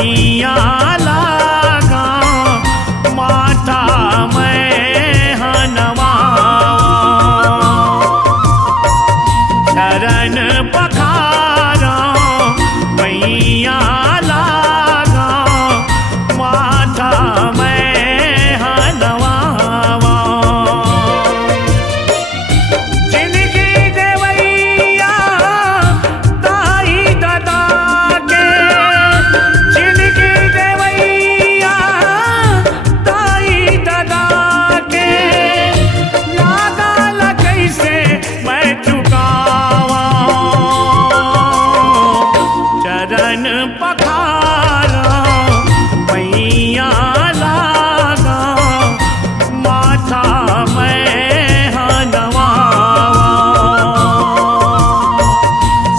पैया लागा माथा मैं हनवा चरण पखारा पैया लागा माथा मैं हनवा पखारा पैया लागा माथा मैं हनवा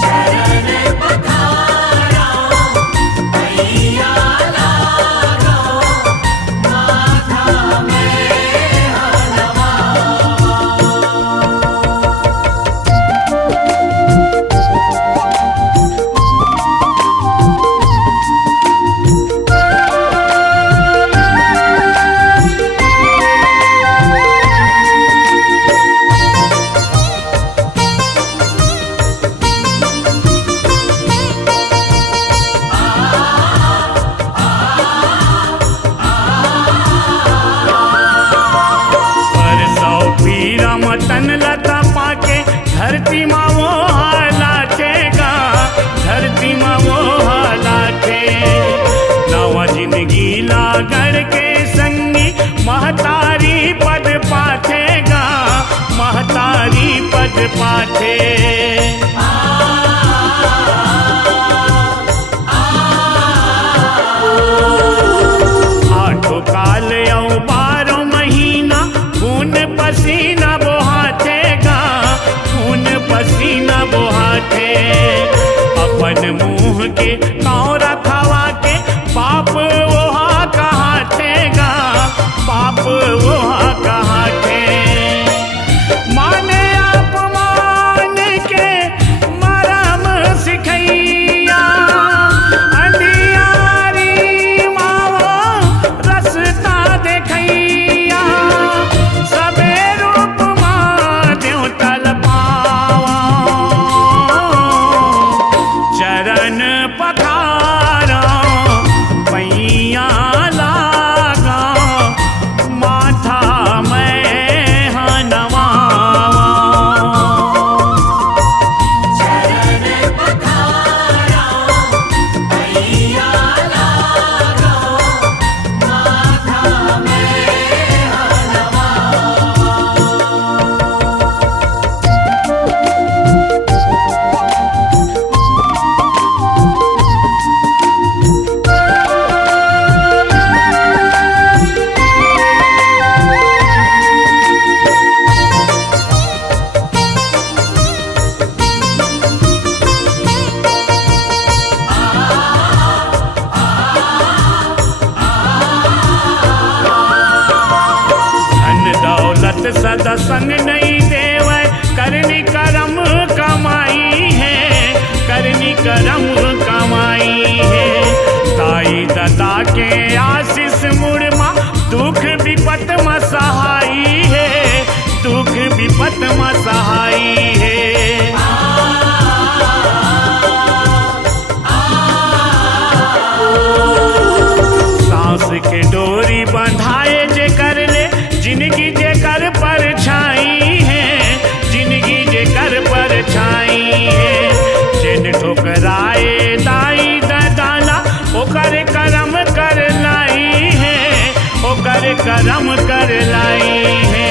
चरण पखारा पैया लागा माथा मैं हनवा। तन लता पाके धरती माँ वो हालाचेगा धरती माँ वो हालाचे नवा जिंदगी लागड़ के संगी महतारी पद पाथेगा महतारी पद पाथे आठों काल औ 12 महीना खून पसीना बोहाथेगा खून पसीना बोहाथे अपन मुंह के कौरा खवा के पाप वहा कहाथेगा पाप वहा कहाथे माने अपमान के मरम सिखैया अंधियारी मावो रसता देखैया सबे रूप माँ देव तल पावा चरण पखारा पैया लागा माथा मैं हनवा चरण पखारा पैया लागा माथा मैं हनवा। धन दौलत सदा संग नहीं देवे करनी करम कमाई है करनी करम कमाई है ताई दादा के आशीष मुड़मा दुख विपत में सहाई है दुख विपत में सहाई है सांस के डोरी बंधाए जे कर ले जिंदगी जे कर पर छाई है जिंदगी जे कर पर छाई है जिन ठोकराए दाई दाना ओकर करम कर लाई है ओकर करम कर लाई है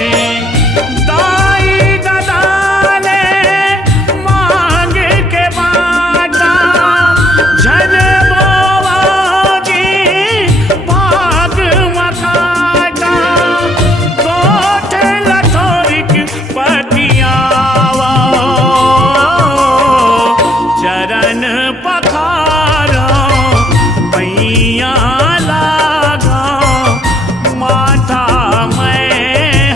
दाई दादा ने मांग के बाटा झन पखारा पैया लागा माथा मैं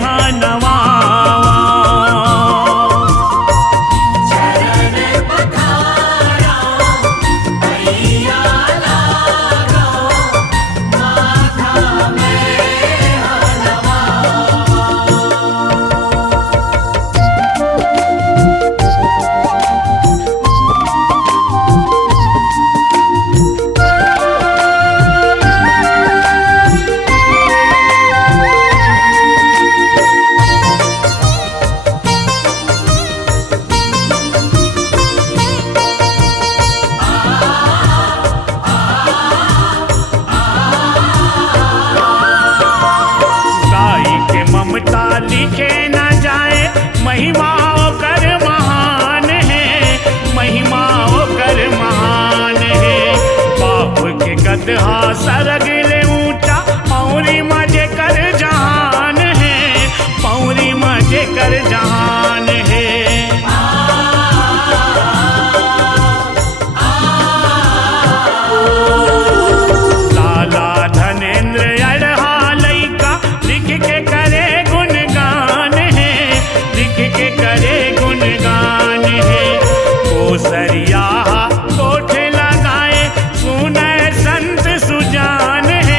गढ़ा सरगिले ऊंचा पौरी मजे कर जहान है, पौरी मजे कर जहान है। लाला धनेंद्र अड़हा लइका लिख के करे गुणगान है, लिख के करे गुणगान है। कोसरिया कोठ लगाए सुने संत सुजान है,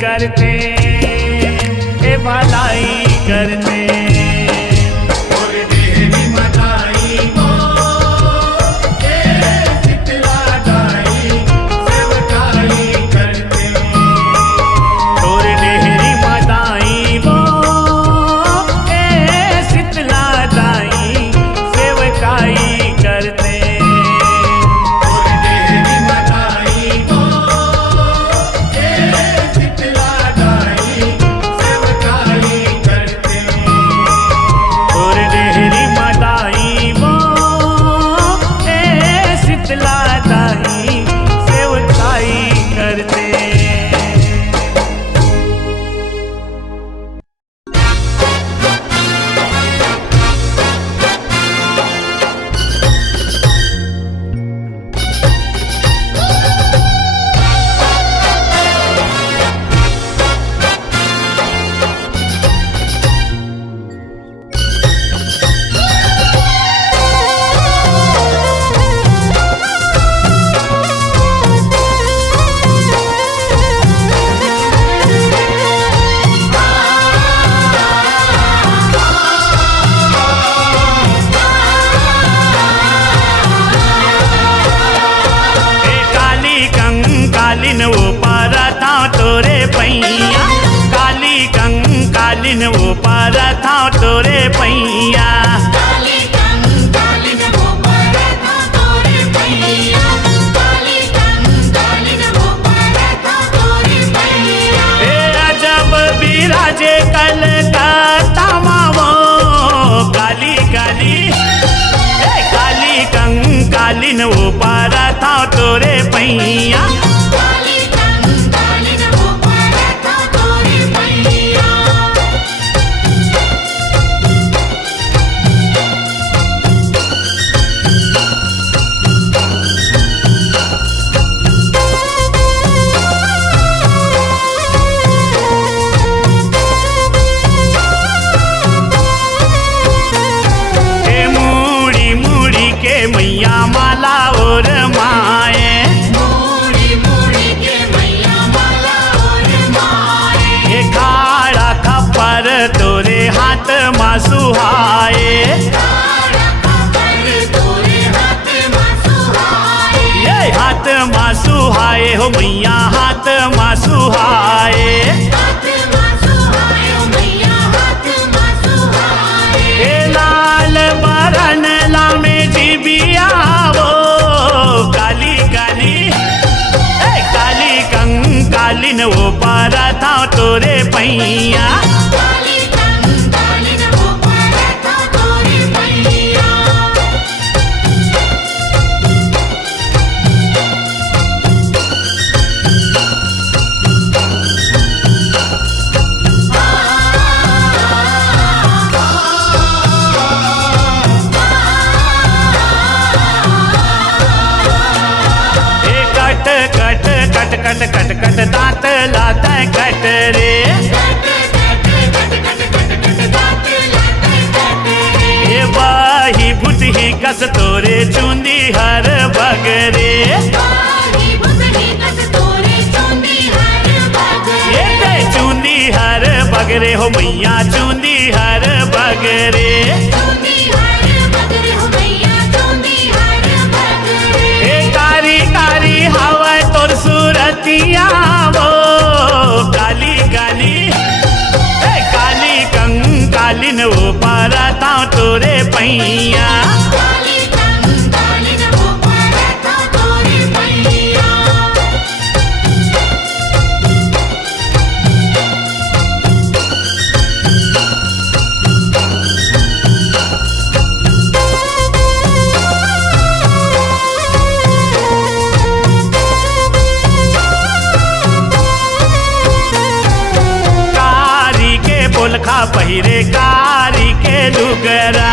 करते, ए भलाई करते। और डेहरी मताई को ए शीतला दाई सेवकाई करते। और डेहरी मदाई वो ए शीतला दाई सेवकाई करते। और डेहरी मताई को ए शीतला दाई सेवकाई करते। और डेहरी मदाई वो ए शीतला दाई सेवकाई करते। कालीन ऊपर था तोरे पैया, काली कंकालिन ऊपर था तोरे पैया। काली कंकालिन ऊपर था तोरे पैया, काली कंकालिन ऊपर था तोरे पैया। ए अजब बिराजे कलकत्ता मावो, काली काली ए काली कंकालिन ऊपर था तोरे पैया। काली कंकालिन ऊपर था तोरे पैया। ए मूड़ी मूड़ी के मैया माला और माए, मूड़ी मूड़ी के मैया माला और माए। ये खाड़ा खप्पर तोरे हाथ माँ सुहाए। काला खबर तोरे हाथ में सुहाए। ये हाथ माँ सुहाए हो मैया, हाथ माँ सुहाए। हाथ में सुहाए ओ मैया, हाथ में सुहाए। ए लाल बरन लामे जीबिया वो, काली काली ए काली कंकालिन ऊपर था तोरे पैया। काली कंकालिन ऊपर था तोरे पैया। ए कट कट कट कट कट कट दांत लाता कट रे, ए बाही भुतही कस तोरे चूंदी हर बगरे। ये ते चूंदी हर बगरे हो मैया, चूंदी हर बगरे। ए कारी कारी हवा तोर सूरतिया वो, काली काली ए काली कंकालिन ऊपर था तोरे पैया। कारी के बोलखा पहिरे, कारी के लुगरा,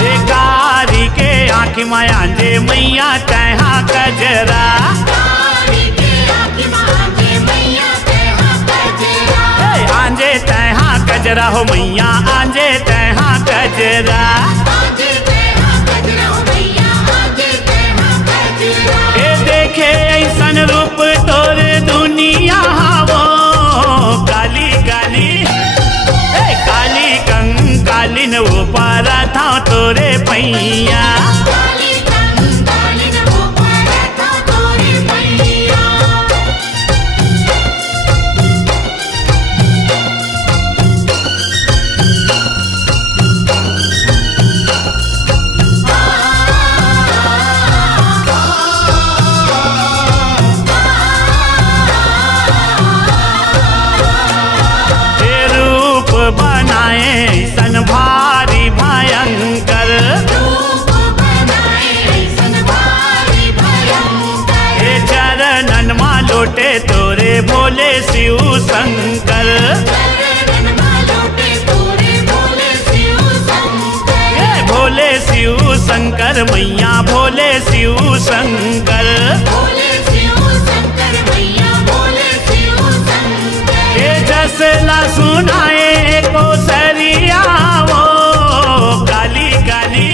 ए कारी के आँख में आंजे मैया तहा कजरा। ए आंजे तहा कजरा हो मैया, आंजे तहा कजरा। ए देख पैया। काली कंकालिन वो पड़त तोरे पैया। हे रूप बनाए सन भारी भयंकर। रूप बनाए ऐसन भारी भयंकर। हे चरणन माँ लोटे तोरे भोले शिव शंकर। चरणन में लौटे तोरे भोले शिव शंकर। हे भोले शिव शंकर मैया भोले शिव शंकर। भोले शिव शंकर मैया भोले शिव शंकर। हे जसला सुनाए को सरिया वो काली काली।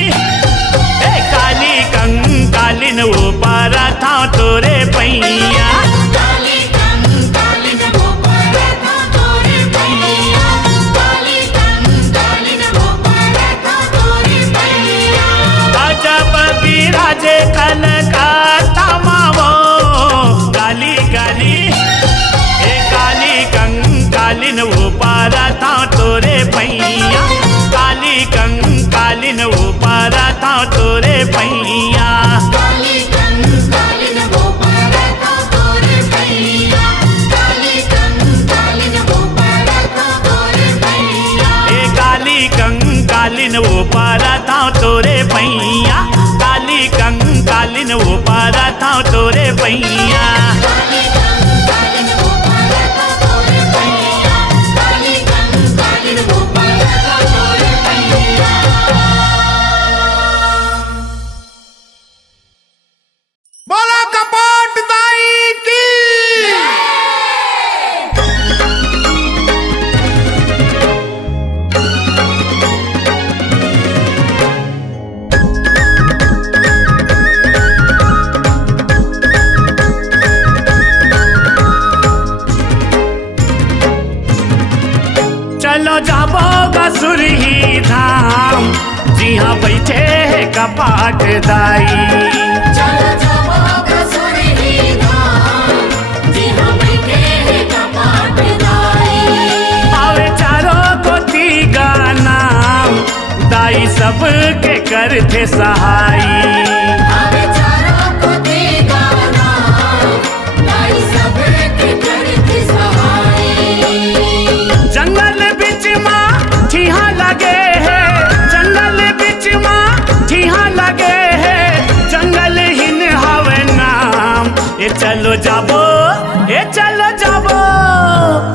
हे काली कंकालिन वो पारा था तोरे पैया। काली कंकालिन वो पड़त तोरे पैया। काली कंकालिन वो पड़त तोरे पैया। अजब विराजे कलकत्ता मावो काली काली। हे काली कंकालिन वो पारा था तोरे पैया। काली कंकालिन वो पारा था तोरे पैया। काली कंकालिन वो पड़त तोरे पैया। काली कंकालिन वो पड़त तोरे पैया। हे काली कंकालिन वो पारा था तोरे पैया। काली कंकालिन वो पारा था तोरे पैया। काली कंकालिन वो पड़त तोरे पैया। काली कंकालिन वो पड़त तोरे पैया। बोला कपट दाई की। चलो जाबो गसुरही धाम जिहाँ बैठे है कपाट दाई। चलो जाओ कसुरही धाम जिहाँ बैठे हैं कपाट दाई। आवे चारों कोटि गाना दाई सबके करते सहाई। आवे चारों को देगा नाम दाई सबके करते सहाय। जंगल बिच माँ ठिहा लगे है। जंगल बिच माँ ठिहा लगे है। जंगल हिन हवे नाम। ए चलो जाबो ए चलो जाबो।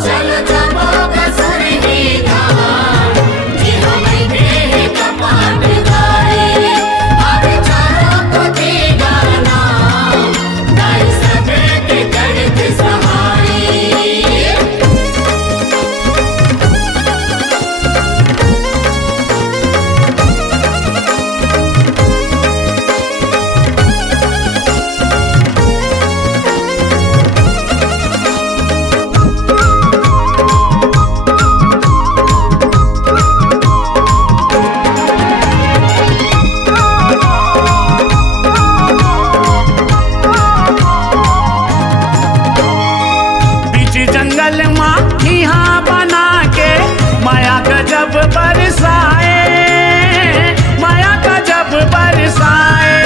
चलो जाओ कसुरही धाम जिहाँ बैठे हैं कपाट दाई। आवे चारों को देगा नाम दाई सबके करते सहाय। बीच जंगल माँ ठिहा बना के माया गजब बरसाए। माया गजब बरसाए।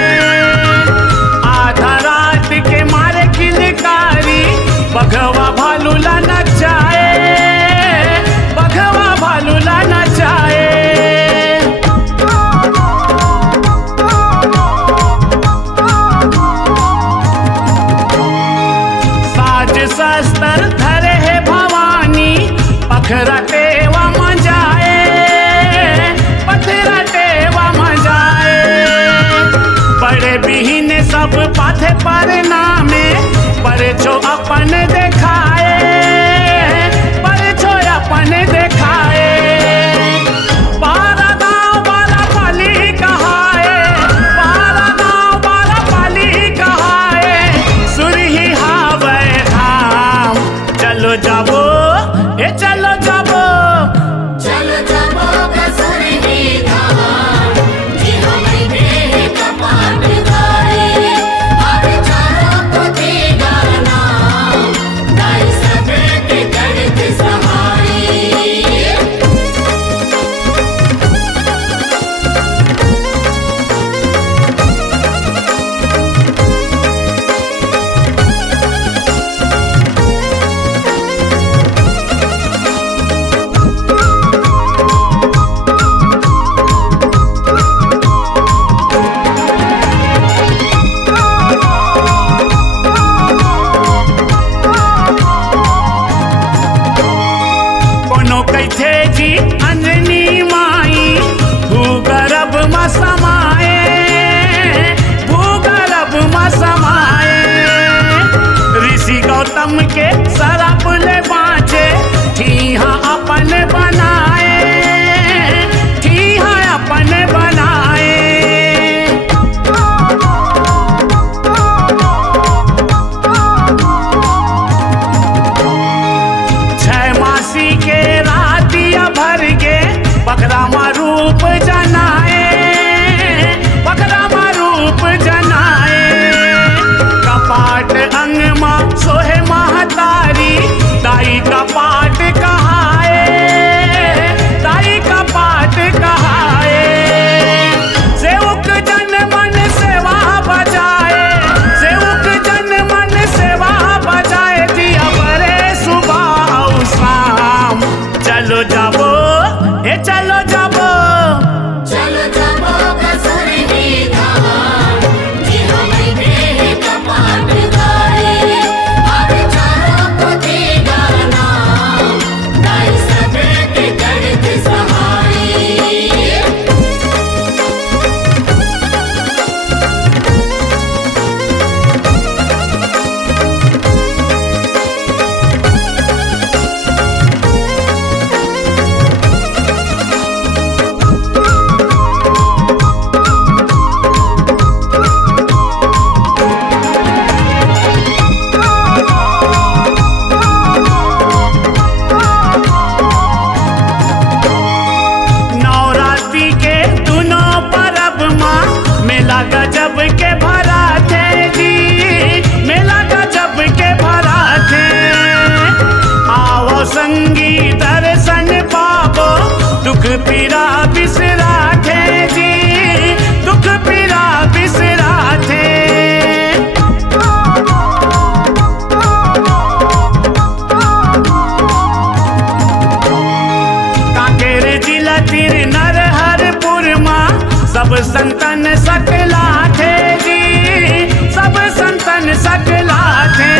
आधा रात के मारे किलकारी बघवा भालू ला नचाए। बघवा भालू ला नचाए। साज शस्त्र धरे है भवानी पखरा टेवा मजाए। पथरा टेवा मजाए। बड़े बिहीन सब पाथे पर नामे पर छो अपन देखाए। पर छो अपन देखाए। पारा गाँव वाला पाली कहाए। पारा गाँव वाला पाली कहाए। सुरही हावे धाम चलो जाबो ए चलो जाबो। चलो जाओ कसुरही धाम जिहाँ बैठे बैठे जी अंजनी माई भूगर्भ में समाए, भूगर्भ में समाए। ऋषि गौतम के सरप ले बाँचे ठीहा अपन बनाए, ठीहा अपन बनाए। छह मासी के रातिया भर के बकरा मा रूप जनाए, बकरा मा रूप जनाए। कपाट अंग मा सोहे महतारी दाई कपाट कहाए, दाई कपाट कहाए। सेवक जन मन सेवा बजाए, सेवक जन मन सेवा बजाए। दिया बरे सुबह और शाम चलो जाबो, ए चलो जाबो। चलो जाबो कसुरही धाम, जी हम बैठे कपाट दाई। अब चारों को देगा नाम, दाई सब के दर्द सहाई। नवरात्रि के दोनों परब माँ मेला गजब के भरा थे जी, मेला गजब के भरा थे। आओ संगी दर्शन पाबो, दुख पीरा बिसरा थे जी, दुख पीरा बिसरा थे। कांकेर जिला तिर नरहरपुर माँ सब संतन सकला थे जी, सब संतन सकला थे।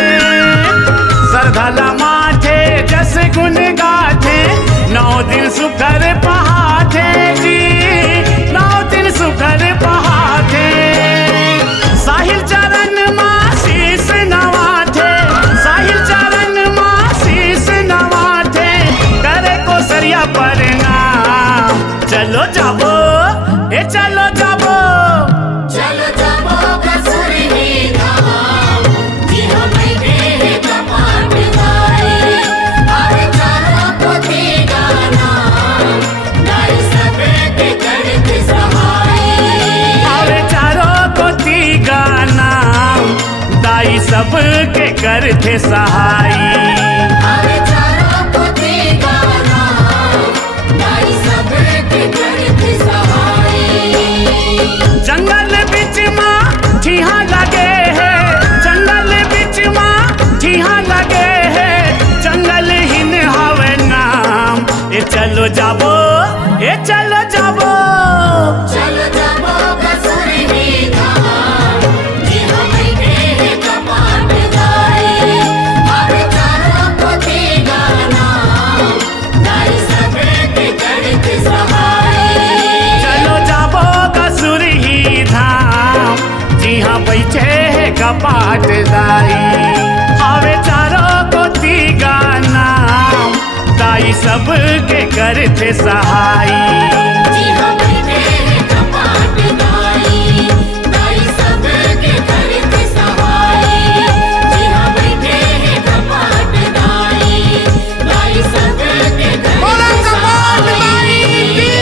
सरधला माथे जस गुण गाथे, 9 दिन सुकर पहाथे जी, 9 दिन सुकर पहाथे। साहिल चरण माँ शीस नवाथे, साहिल चरण माँ शीस नवाथे। करे को सरिया प्रणाम चलो जाबो, ए चलो जाबो। चलो जाबो कसुरही धाम, जी हम बैठे कपाट दाई। अब चारों को देगा नाम, दाई सब के दर्द सहाई। अरे चारों को तीगा नाम, दाई सब के करथे सहाई। अब चारों को देगा नाम, दाई सब के दर्द सहाई। जंगल बिच माँ ठीहा लगे है, जंगल बिच माँ ठीहा लगे है। जंगल हिन हवे नाम, ए चलो जाबो, ए चलो जाबो। चलो जाबो कसुरही धाम, जी हम बैठे कपाट दाई। अब चारों को देगा नाम, दाई सब के दर्द सहाई। चलो जाबो कसुर ही धाम, जी हाँ बैठे है कपाट दाई। आवे चारों को तीगा नाम, दाई सब के करथे सहाई। जी हम बैठे कपाट दाई, दाई सब के दर्द सहाई। जी हम बैठे कपाट दाई, दाई सब के बोला दर्द कपाट दाई की।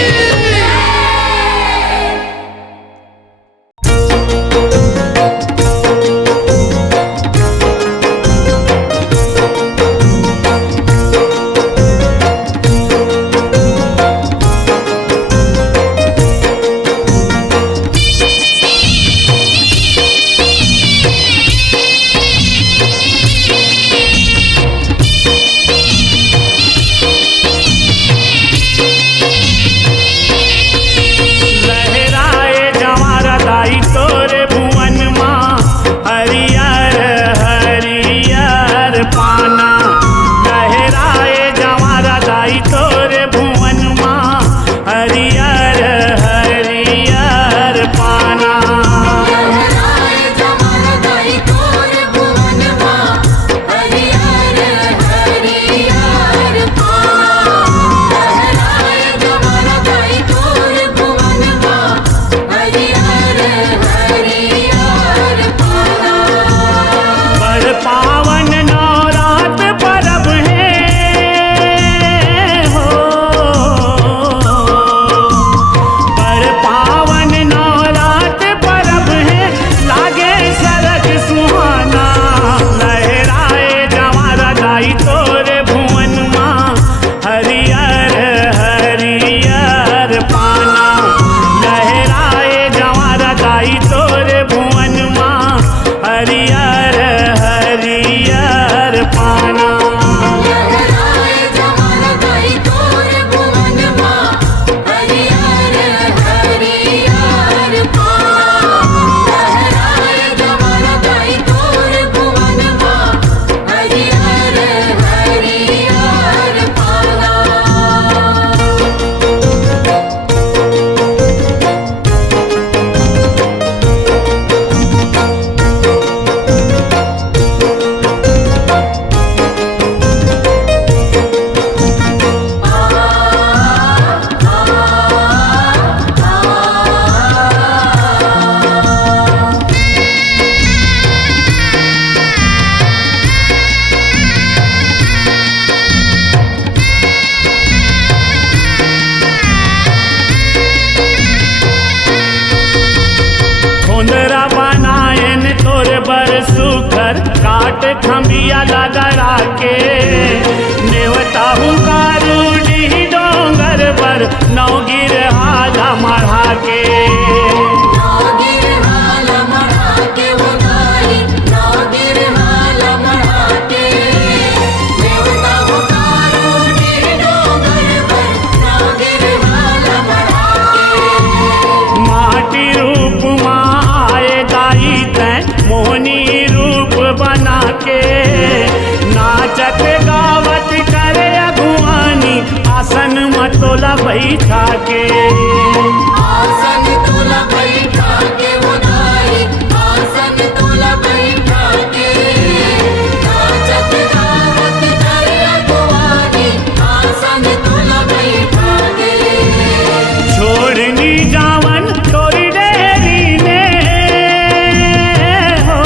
सुखर काट खंबिया लगड़ा के नेवता हुंकारू डी डोंगर पर नौगिर हाला मढ़ा के नागिर हाला मढ़ा के वो गाई नागिर हाला मढ़ा के देवता वो कारू डी डोंगर पर नागिर हाला मढ़ा के माटी रूप माँ आए दाई तैं मोहनी रूप बना के नाचत गावत करे अगुवानी आसन मतोला बैठा के आसन तोला बैठा के वो गाई आसन तोला बैठा के नाचत गावत करे अगुवानी आसन तोला बैठा के छोड़नी जावन तोरी डेरी ने हो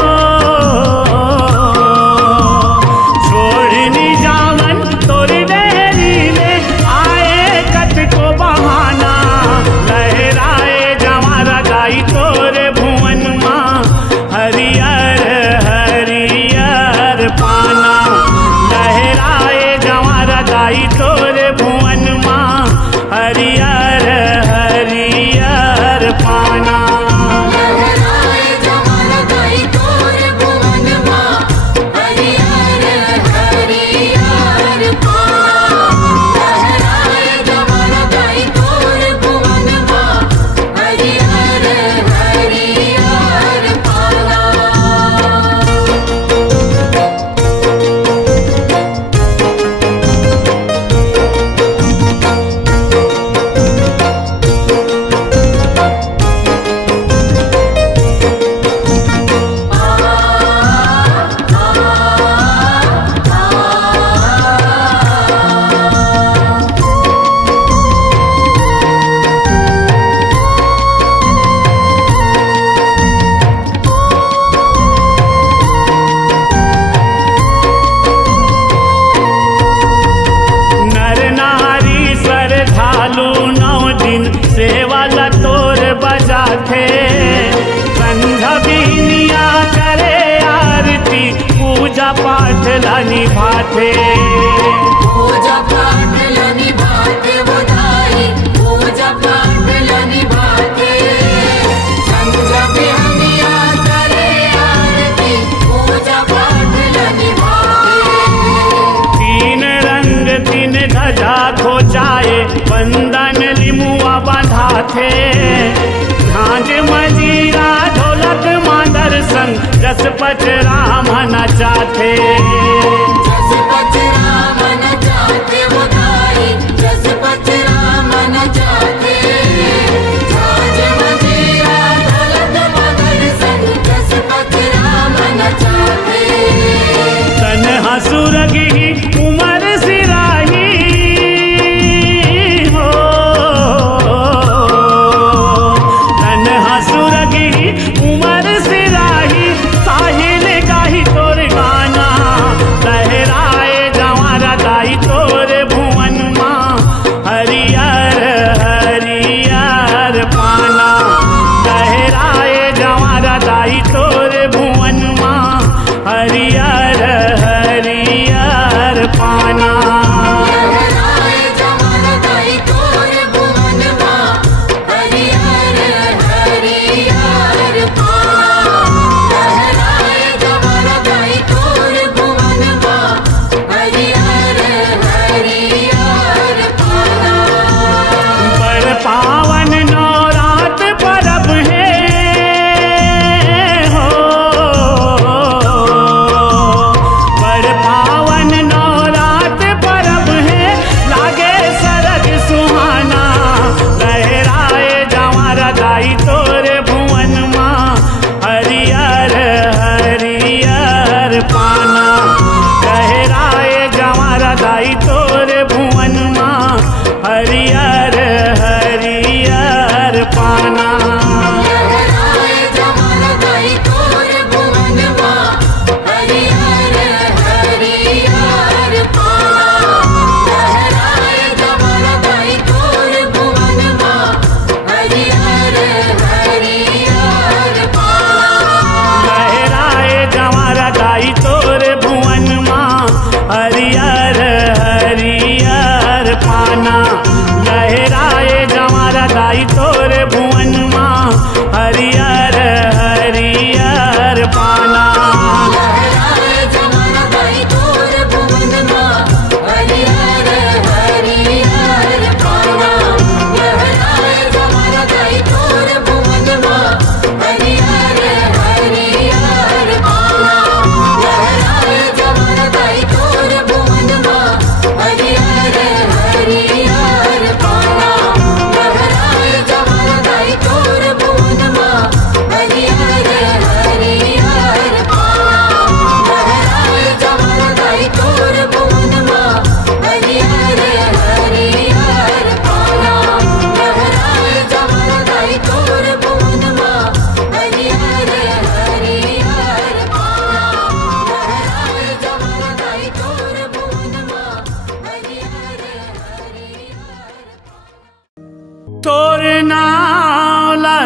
छोड़नी जावन तोरी डेरी ने आए कत को बहाना लहराए जवारा गाई तोरे भुवन माँ हरियर हरियर पाना लहराए जवारा गाई तोरे भुवन माँ हरियर हरियर पाना लहराए जमाना गाई तोरे भुवन माँ हरियर हरियर पाना लहराए जमाना गाई तोरे भुवन माँ हरियर हरियर पाना नर नारी श्रद्धालु 9 दिन सेवा ला तोर बजाथे संध्या बिहनिया करे आरती पूजा पाठ ला निभाथे पूजा पाठ ला निभाते वो दाई पूजा पाठ ला निभाते संध्या बिहनिया करे आरती पूजा पाठ ला निभाते 3 रंग 3 ध्वजा खोचाए बंदन लिमुआ बांधा थे झांझ मजीरा ढोलक मांदर संग जस पच राम नचाथे जस पच राम नचाते वो दाई जस पच राम नचाते झांझ मजीरा ढोलक मगर संग जस पच राम नचाते तन हसुरगी उमर सिराही हो तन हसुरगी उमर सिराही साहिल गाही तोर गाना लहराए जवारा गाई तोर भुवन माँ हरियर हरियर पाना लहराए जवारा गाई तोर भुवन माँ हरियर हरियर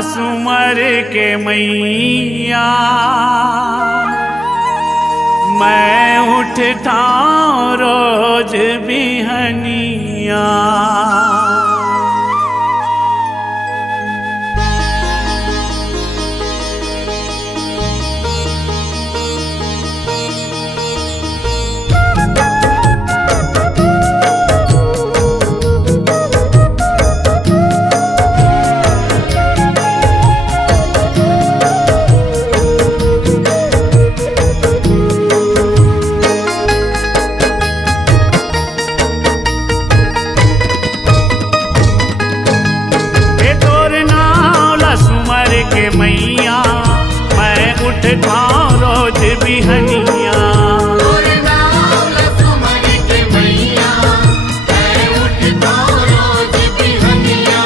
सुमर के मैया मैं उठता रोज बिहनिया। मैया मैं उठता रोज बिहनिया। और नाम सुमर के मैया मैं उठता रोज बिहनिया।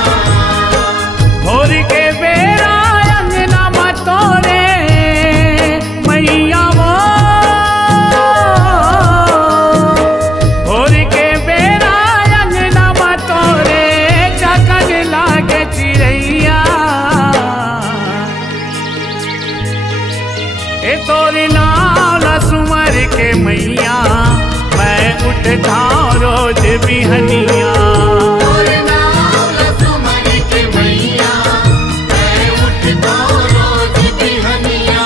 भोर के बेरा अंगना मतोरे मैया वो, भोर के बेरा अंगना मतोरे चकन लागे चिड़ैया। ए तोरी नाम सुमर के मैया मैं उठता रोज बिहनिया। और नाम सुमर के मैया मैं उठता रोज बिहनिया।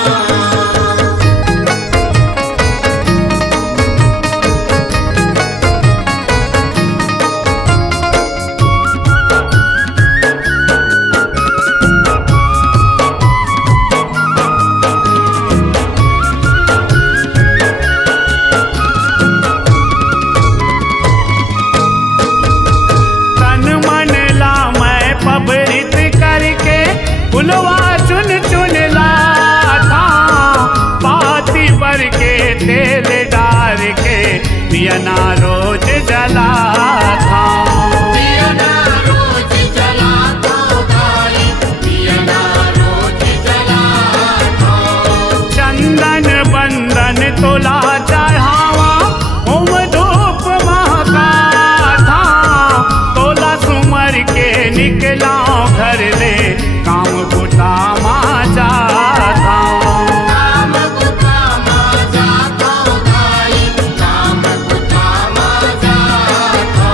फुलवा चुन चुन लाता पाती भर के तेल डार के पियना रोज जलाता। पियना रोज जलाता गाई, पियना रोज जलाता। चंदन बंदन तोला चढ़ावा होम धूप महकाता। तोला सुमर के निकला घर ले काम बुता माँ जाता। काम बुता माँ जाता गाई, काम बुता माँ जाता।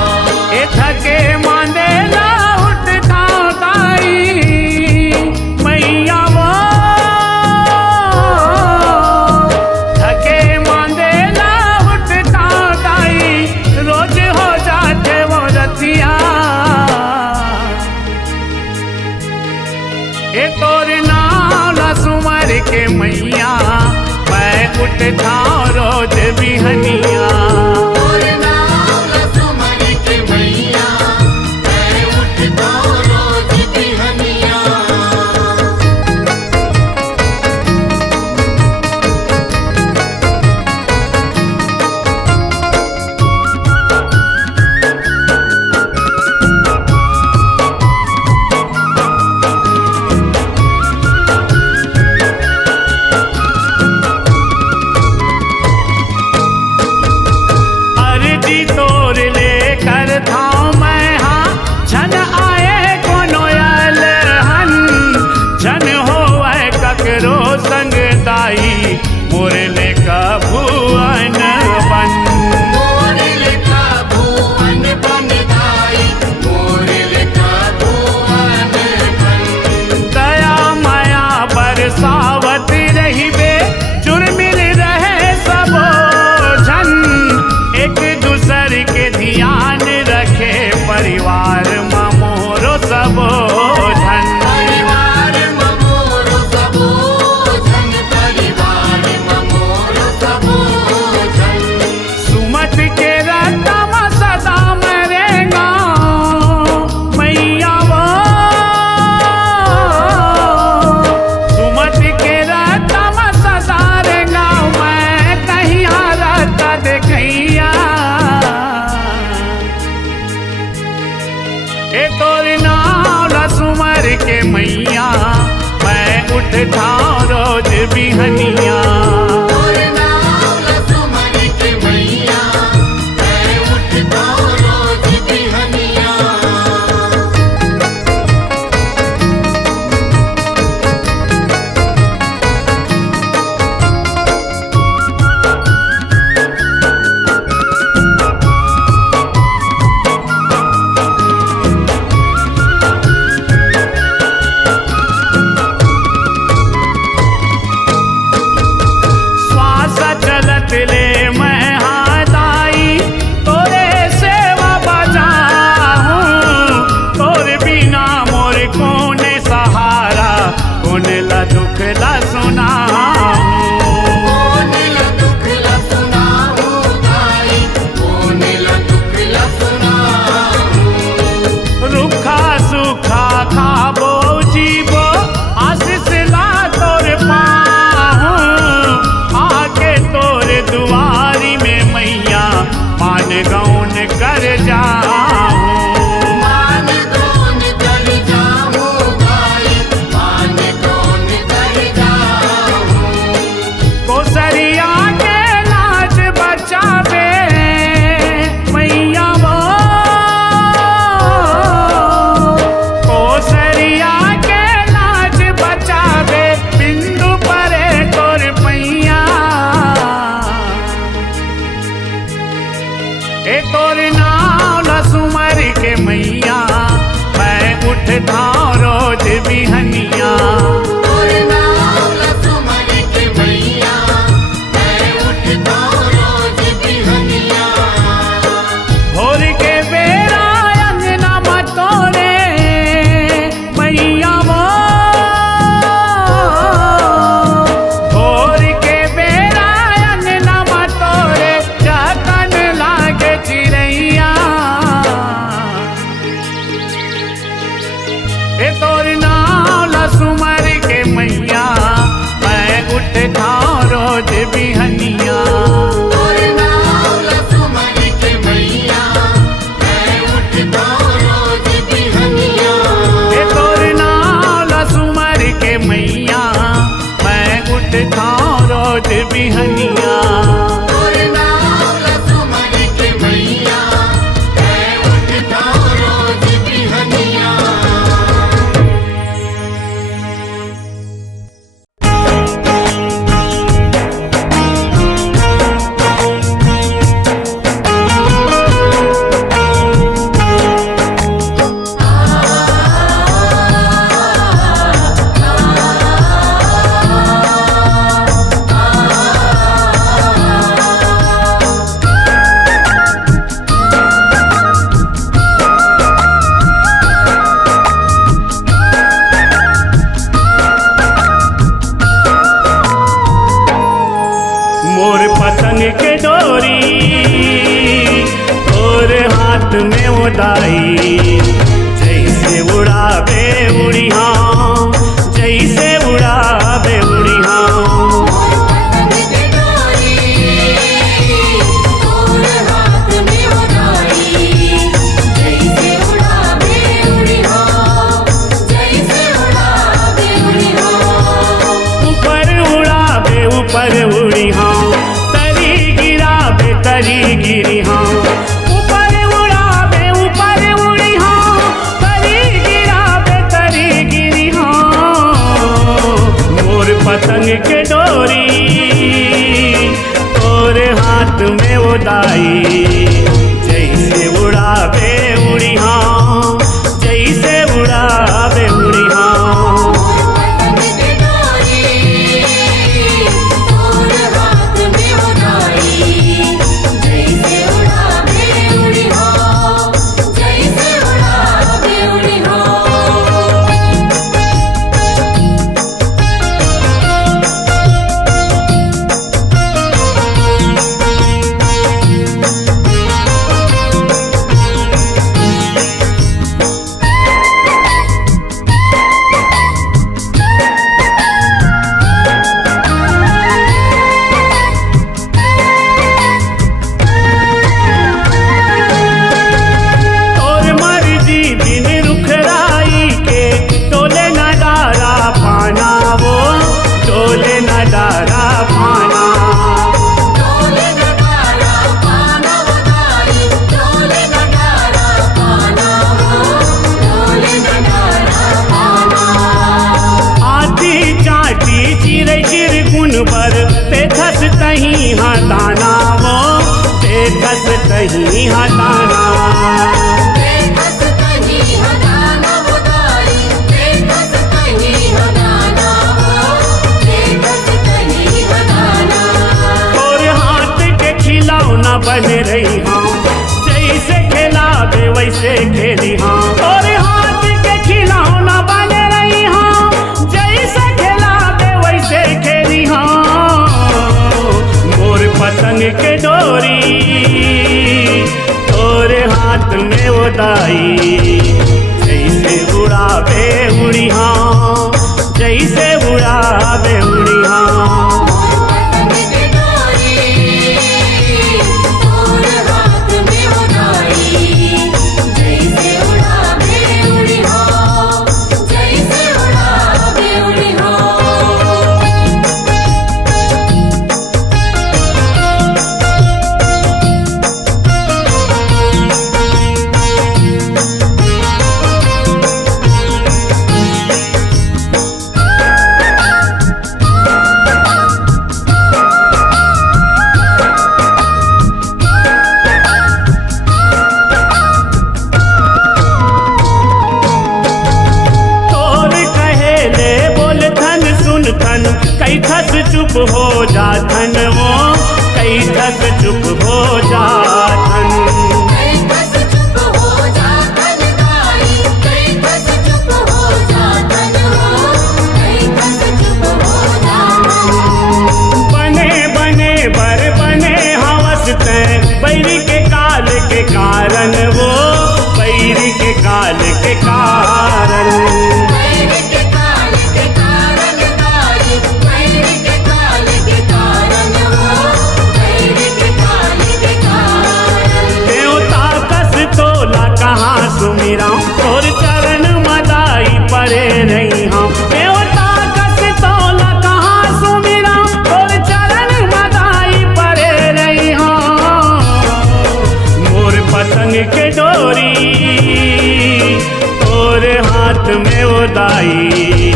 ए थके मांदेला उठता गाई मैया वो, थके मांदेला उठता गाई रोज हो जाते वो रतिया। ए तोरे नाम सुमर के मैया मैं उठता रोज बिहनिया। और नाम सुमर के मैया मैं उठता रोज बिहनिया। अर्जी तोर लेकर था मैं हाँ झन आए कोनो अलहन। झन होवे ककरो संग दाई मोर लेका भुवन बन। मोर लेका भुवन बन दाई, मोर लेका भुवन बन। दया माया बरसावत रहिबे जुर्मिल रहे सबो झन। एक दूसर के ध्यान रखे परिवार मोरो सबो झन। परिवार ममोरो सबो झन, परिवार ममोरो सबो झन। सुमत के रतम सदा मरेगा मैया वो, सुमत के रतम सदा रहेगा मैं कहीं हारता देखैया। ए तोरी नाम सुमर के मैया मैं उठता रोज बिहनिया। और नाम सुमर के मैया मैं उठता रोज बिहनिया। उठता रोज बिहनिया। और नाम लसुमन के मैया मैं उठता रोज बिहनिया। भोर के बेरा अंगना मतोरे मैया वो, भोर के बेरा अंगना मतोरे चहकन लागे चिड़ैया। ए तोर नाम लसुमर के मैया मैं उठता रोज बिहनिया। और नाम लसुमन के मैया मैं उठता रोज बिहनिया। ए तोर नाम लसुमर के मैया मैं उठता रोज बिहनिया। और नाम लसुमन के मैया मैं उठता रोज बिहनिया। मोर पतंग के डोरी तोर हाथ में उड़ाई, जैसे उड़ावे उड़िया, जैसे उड़ावे उड़िया। पतंग के डोरी तोर हाथ में उड़ाई, जैसे उड़ावे उड़िया, जैसे उड़ावे उड़िया। ऊपर उड़ावे ऊपर उड़िया, तरी गिरावे तरी गिरिहा। ऊपर उड़ावे ऊपर उड़िया, तरी गिरावे तरी गिरिहा। मोर पतंग के डोरी तोर हाथ में उड़ाई, जैसे उड़ावे उड़िया, जैसे उड़ावे उड़िया। पतंग के डोरी तोर हाथ में उड़ाई, जैसे उड़ावे उड़िया, जैसे उड़ावे उड़िया। और मर्जी दिन रुखराई के टोले न डारा पाना वो, टोले न डारा पाना। डोले नगारा पाना बधाई, डोले नगारा पाना हो, डोले नगारा पाना। आती चाटी चिरे चिर गुन बर ते खस तही हटाना वो, ते खस तही हटाना। देखस कहीं हटाना बधाई, देखस कहीं हटाना हो, देखस कहीं हटाना। और हाथ के खिलौना बन रही हाँ, जैसे खेलावे वैसे खेली हाँ। और हाथ के खिलौना बन रही हाँ, जैसे खेलावे वैसे खेली हाँ। मोर पतंग के डोरी तोर हाथ में उड़ाई, जैसे उड़ावे उड़िया, जैसे उड़ावे उड़िया। पतंग के डोरी तोर हाथ में उड़ाई, जैसे उड़ावे उड़िया, जैसे उड़ावे उड़िया। कस चुप हो जातन। कई कस चुप हो जातन दाई, कई कस चुप हो जातन हो, कई कस चुप हो जातन। बने बने बर बने हवसते बैरी के काल के कारण वो, बैरी के काल के कारण। बैर के काल के कारण दाई, बैर के काल के कारण हो, बैर के काल के कारण। देवता कस तोला कहाँ सुमिरा और चरण मदाई पड़े नहीं हम। देवता कस तोला कहाँ सुमिरा और चरण मदाई पड़े नहीं हम। मोर पतंग के डोरी और हाथ में उदाई,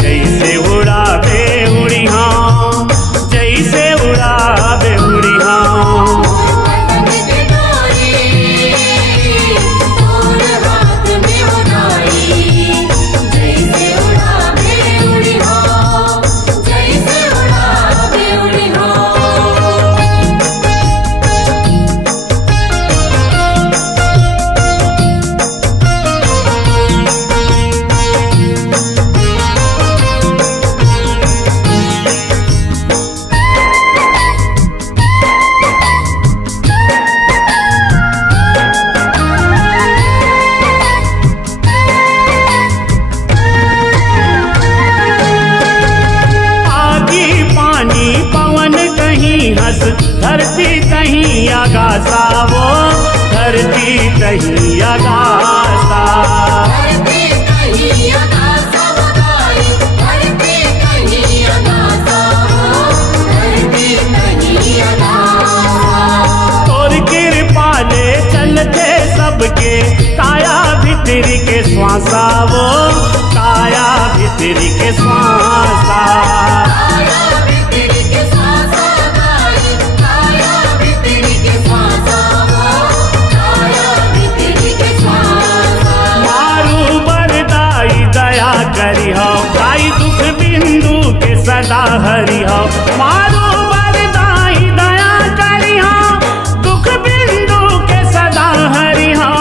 जैसे उड़ावे उड़ी हाँ, जैसे उड़ावे उड़ी हाँ। पतंग के डोरी और हाथ में उड़ाई, जैसे उड़ावे उड़ी हो, जैसे उड़ावे उड़ी हो। आगी पानी पवन कहीं हंस, धरती कहीं आगासा वो, धरती कहीं आगासा। धरती कहीं आगासा दाई, धरती कहीं आगासा हो, धरती कहीं आगासा। तोर कृपा ले चलते सबके, काया भितर के श्वासा वो, काया भितर के श्वासा। काया भितर के श्वासा दाई, काया भितर के श्वासा हो, काया भितर के श्वासा। मारू बरदाई दया करी हो, दाई दुख बिंदु के सदा हरि हो। मारू बरदाई दया करी हो, दुख बिंदु के सदा हरि हो।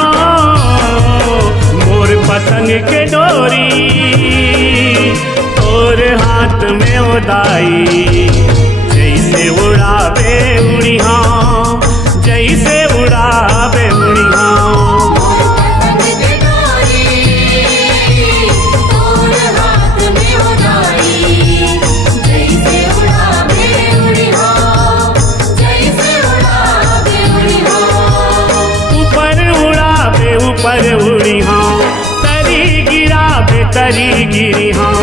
मोर पतंग के डोरी और हाथ में उदाई, जैसे उड़ावे उड़ी हाँ, जैसे उड़ावे उड़ी हाँ। पतंग के डोरी और हाथ में उड़ाई, जैसे उड़ावे उड़ी हो, जैसे उड़ावे उड़ी हो। ऊपर उड़ी हाँ, तरी गिरावे तरी गिरी हाँ।